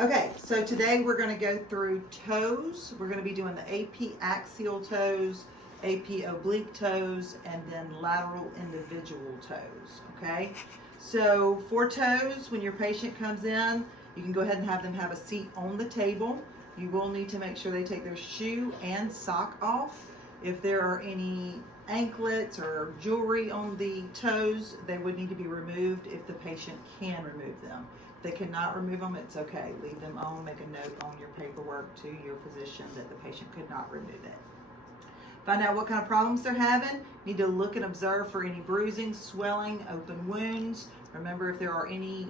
Okay, so today we're going to go through toes. We're going to be doing the AP axial toes, AP oblique toes, and then lateral individual toes, okay? So for toes, when your patient comes in, you can go ahead and have them have a seat on the table. You will need to make sure they take their shoe and sock off. If there are any anklets or jewelry on the toes, they would need to be removed if the patient can remove them. If they cannot remove them, it's okay. Leave them on, make a note on your paperwork to your physician that the patient could not remove it. Find out what kind of problems they're having. Need to look and observe for any bruising, swelling, open wounds. Remember, if there are any,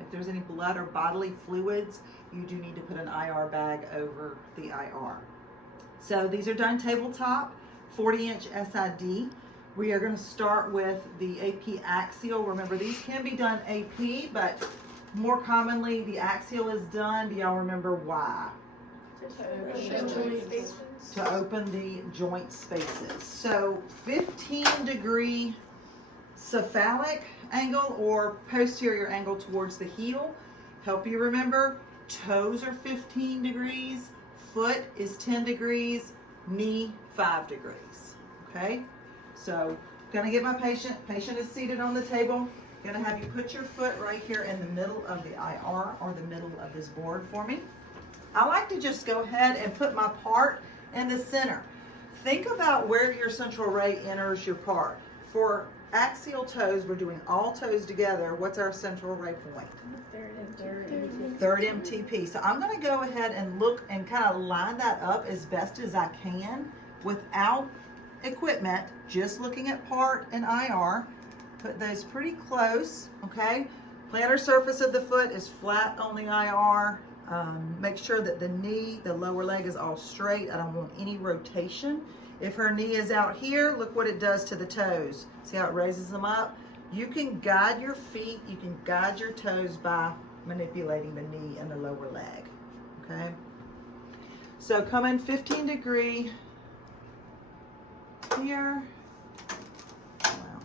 if there's any blood or bodily fluids, you do need to put an IR bag over the IR. So these are done tabletop, 40-inch SID. We are going to start with the AP axial. Remember, these can be done AP, but more commonly the axial is done. Do y'all remember why? To open the joint spaces. So 15-degree cephalic angle or posterior angle towards the heel. Help you remember, toes are 15 degrees, foot is 10 degrees, knee 5 degrees. Okay? So gonna get my patient is seated on the table. Gonna have you put your foot right here in the middle of the IR or the middle of this board for me. I like to just go ahead and put my part in the center. Think about where your central ray enters your part. For axial toes, we're doing all toes together. What's our central ray point? Third MTP. So I'm going to go ahead and look and kind of line that up as best as I can without equipment, just looking at part and IR. Put those pretty close, okay? Plantar surface of the foot is flat on the IR. Make sure that the knee, the lower leg is all straight. I don't want any rotation. If her knee is out here, look what it does to the toes. See how it raises them up? You can guide your feet, you can guide your toes by manipulating the knee and the lower leg, okay? So come in 15 degree here. Wow.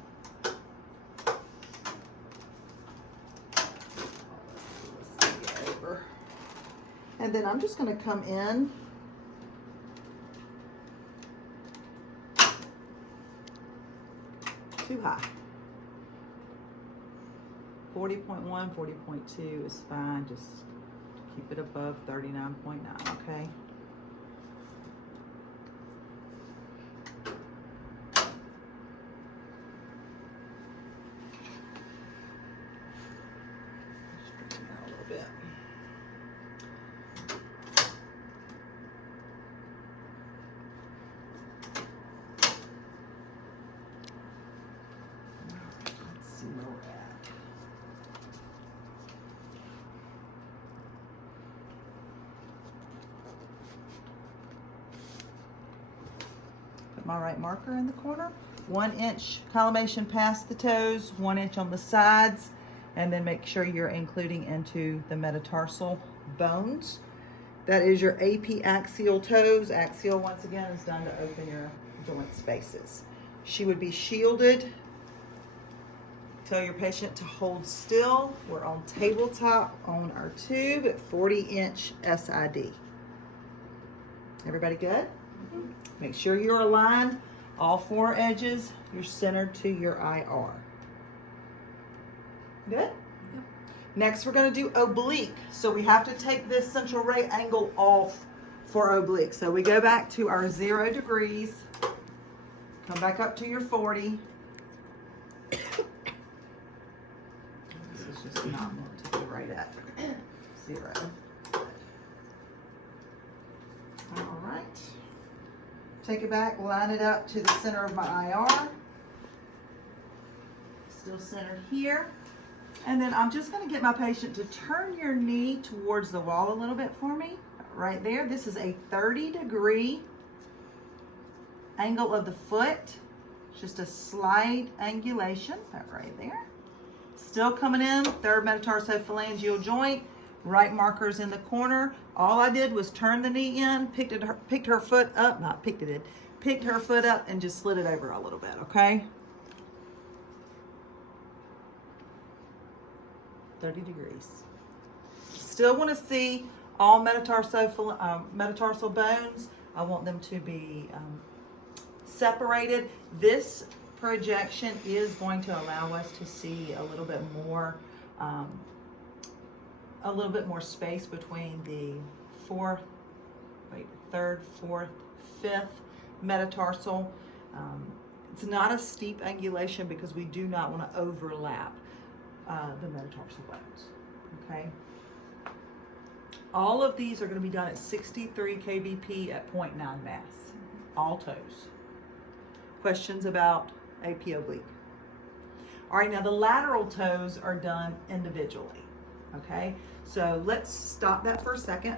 Let's get over. And then I'm just going to come in too high. 40.1, 40.2 is fine. Just keep it above 39.9, okay? Straighten out a little bit. Let's see where we're at. Put my right marker in the corner. 1 inch collimation past the toes, 1 inch on the sides, and then make sure you're including into the metatarsal bones. That is your AP axial toes. Axial, once again, is done to open your joint spaces. She would be shielded. Tell your patient to hold still. We're on tabletop on our tube at 40-inch SID. Everybody good? Mm-hmm. Make sure you're aligned. All 4 edges, you're centered to your IR. Good? Yep. Next, we're going to do oblique. So we have to take this central ray angle off for oblique. So we go back to our 0 degrees. Come back up to your 40. This is just not meant to be right at 0. All right. Take it back, line it up to the center of my IR. Still centered here. And then I'm just going to get my patient to turn your knee towards the wall a little bit for me. Right there. This is a 30-degree angle of the foot. Just a slight angulation. That right there. Still coming in. Third metatarsophalangeal joint. Right markers in the corner. All I did was turn the knee in, picked her foot up, picked her foot up and just slid it over a little bit, okay? 30 degrees. still want to see all metatarsal bones. I want them to be separated. This projection is going to allow us to see a little bit more space between the third, fourth, fifth metatarsal. It's not a steep angulation because we do not want to overlap the metatarsal bones. Okay. All of these are going to be done at 63 kbp at 0.9 mass. All toes. Questions about AP oblique? All right, now the lateral toes are done individually. Okay, so let's stop that for a second.